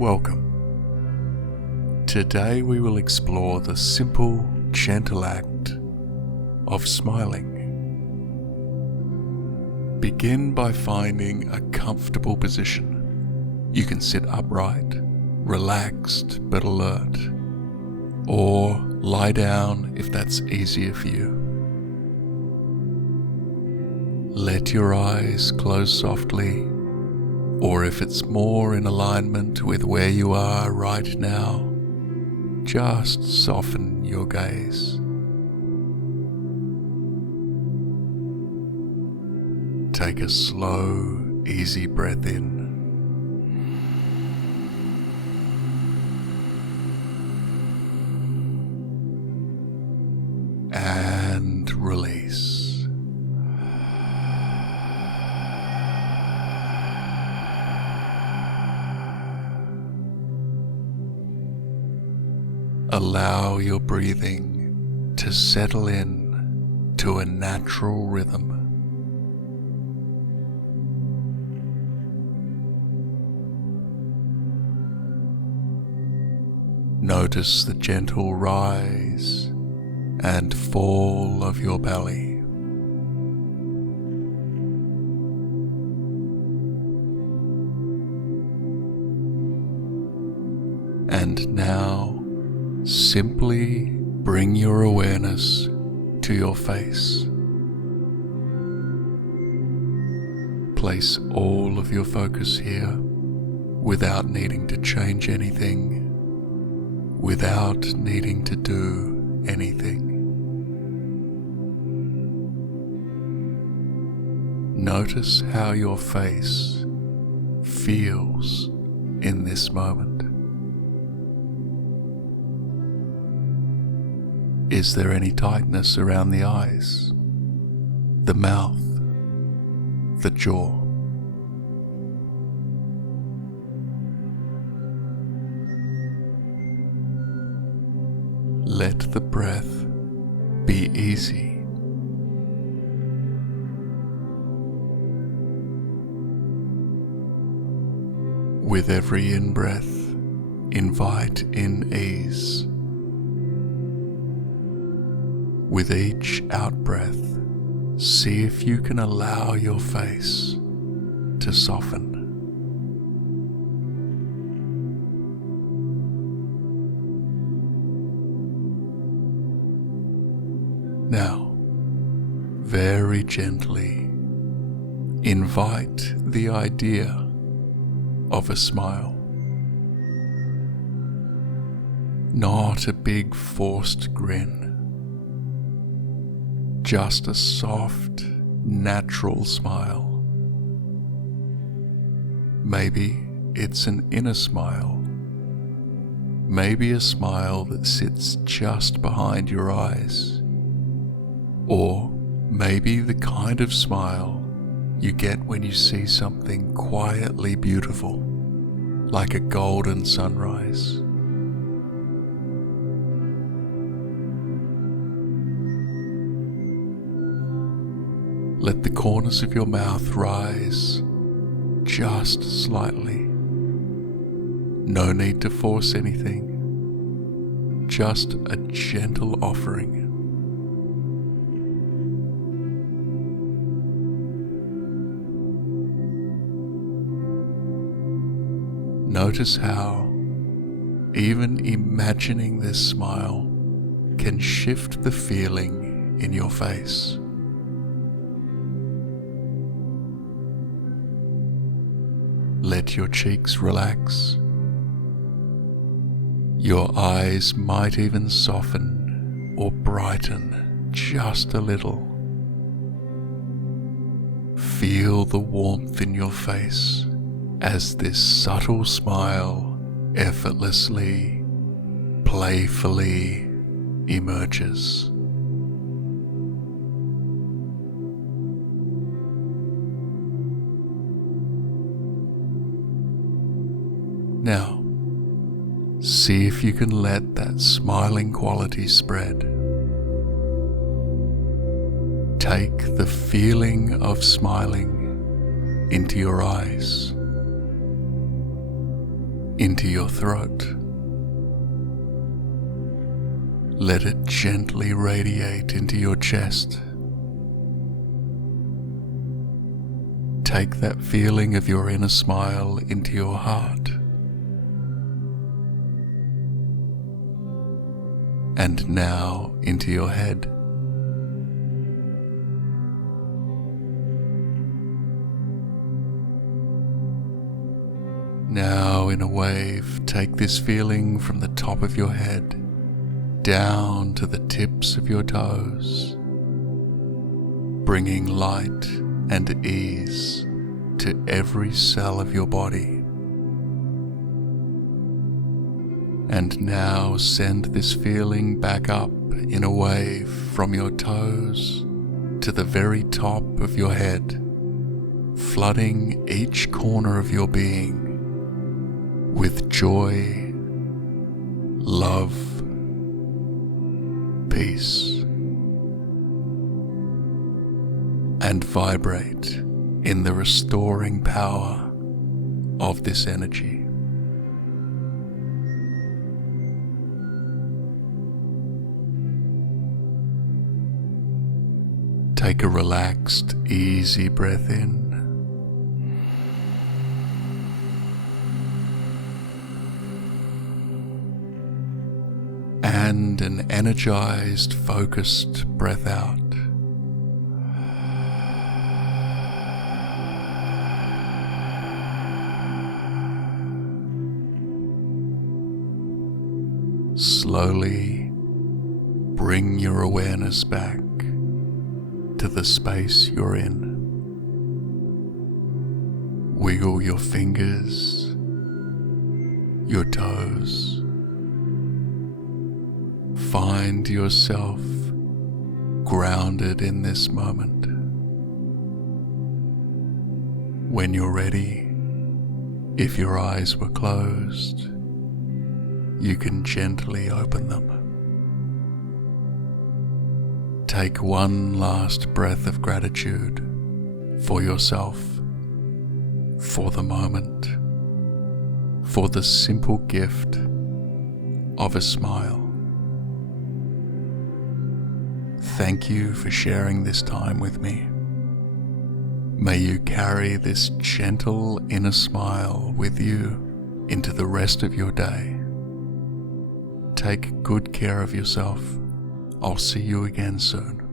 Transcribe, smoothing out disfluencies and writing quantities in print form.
Welcome. Today we will explore the simple, gentle act of smiling. Begin by finding a comfortable position. You can sit upright, relaxed but alert, or lie down if that's easier for you. Let your eyes close softly, or if it's more in alignment with where you are right now, just soften your gaze. Take a slow, easy breath in. And release. Allow your breathing to settle in to a natural rhythm. Notice the gentle rise and fall of your belly. And now, simply bring your awareness to your face. Place all of your focus here without needing to change anything, without needing to do anything. Notice how your face feels in this moment. Is there any tightness around the eyes, the mouth, the jaw? Let the breath be easy. With every in-breath, invite in ease. With each out-breath, see if you can allow your face to soften. Now, very gently, invite the idea of a smile. Not a big forced grin. Just a soft, natural smile. Maybe it's an inner smile. Maybe a smile that sits just behind your eyes. Or maybe the kind of smile you get when you see something quietly beautiful, like a golden sunrise. Let the corners of your mouth rise just slightly. No need to force anything, just a gentle offering. Notice how even imagining this smile can shift the feeling in your face. Let your cheeks relax. Your eyes might even soften or brighten just a little. Feel the warmth in your face as this subtle smile effortlessly, playfully emerges. Now, see if you can let that smiling quality spread. Take the feeling of smiling into your eyes. into your throat. Let it gently radiate into your chest. Take that feeling of your inner smile into your heart. And now into your head. Now, in a wave, take this feeling from the top of your head down to the tips of your toes, bringing light and ease to every cell of your body. And now send this feeling back up in a wave from your toes to the very top of your head, flooding each corner of your being with joy, love, peace, and vibrate in the restoring power of this energy. Take a relaxed, easy breath in. And an energized, focused breath out. Slowly bring your awareness back to the space you're in. Wiggle your fingers, your toes. Find yourself grounded in this moment. When you're ready, if your eyes were closed, you can gently open them. Take one last breath of gratitude for yourself, for the moment, for the simple gift of a smile. Thank you for sharing this time with me. May you carry this gentle inner smile with you into the rest of your day. Take good care of yourself. I'll see you again soon.